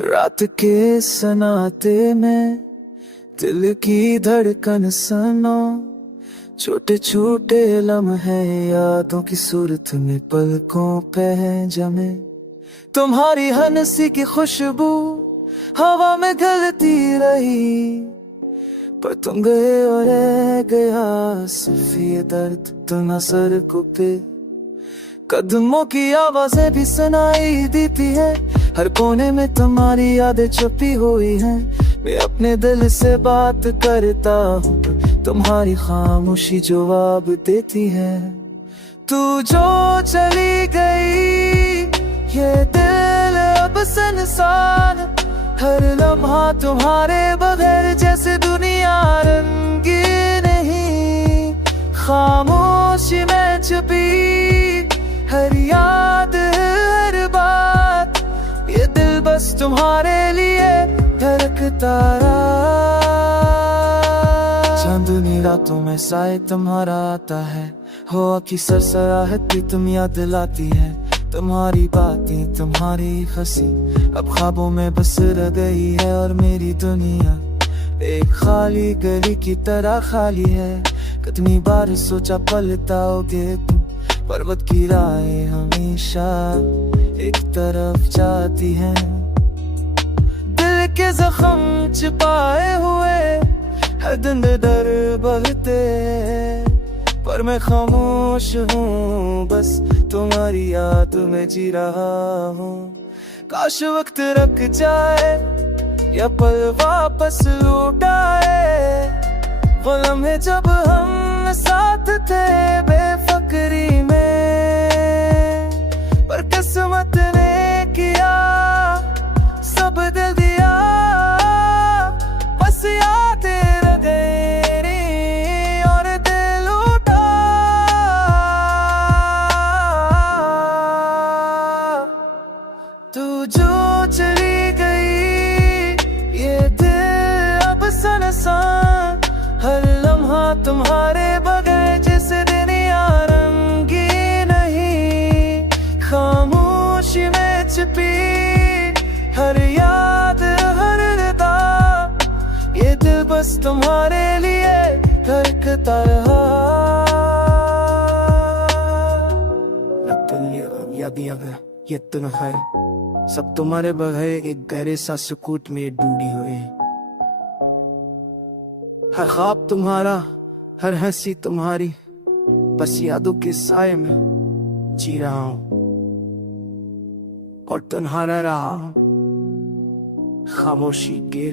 रात के सन्नाटे में दिल की धड़कन सनो, छोटे छोटे लम्हे यादों की सूरत में पलकों पे जमे। तुम्हारी हंसी की खुशबू हवा में गलती रही, पर तुम गए और रह गया सिर्फ ये दर्द तो न सर को पे। कदमों की आवाजें भी सुनाई देती है, हर कोने में तुम्हारी यादें छुपी हुई हैं। मैं अपने दिल से बात करता हूँ, तुम्हारी खामोशी जवाब देती है। तू जो चली गई ये दिल अब सुनसान, हर लम्हा तुम्हारे बगैर जैसे दुनिया रंगी नहीं। खामोशी में छुपी हर याद हर बात, ये दिल बस तुम्हारे लिए धड़कता रहा। चांदनी रातों में साए तुम्हारा आता है, हवा की सरसराहट भी तुम याद दिलाती है। तुम्हारी बातें तुम्हारी हंसी अब ख्वाबों में बस रह गई है, और मेरी दुनिया एक खाली गली की तरह खाली है। कितनी बार सोचा पलटाओगे तुम, पर्वत की राहें हमेशा एक तरफ जाती हैं। दिल के जख्म छिपाए हुए हर दिन डर बढ़ते, पर मैं खामोश हूँ, बस तुम्हारी याद में जी रहा हूँ। काश वक्त रुक जाए या पल वापस लौट आए, वो लम्हे जब हम साथ थे बेफिक्री में। पर किस्मत ने किया सब दिल दिया, बस यादें रह गई और दिल उठा। तू जो चली गई ये दिल अब सुनसान, हर लम्हा तुम्हारे बगैर जैसे दुनिया रंगी नहीं। खामोशी में छुपी हर याद हर रिदा, ये दिल बस तुम्हारे लिए धड़कता रहा। ये तन्हाई सब तुम्हारे बगैर एक गहरे सा सुकून में डूबी हुई। हर ख्वाब तुम्हारा हर हंसी तुम्हारी, बस यादों के साए में जी रहा हूँ और तुम्हारा रहा खामोशी के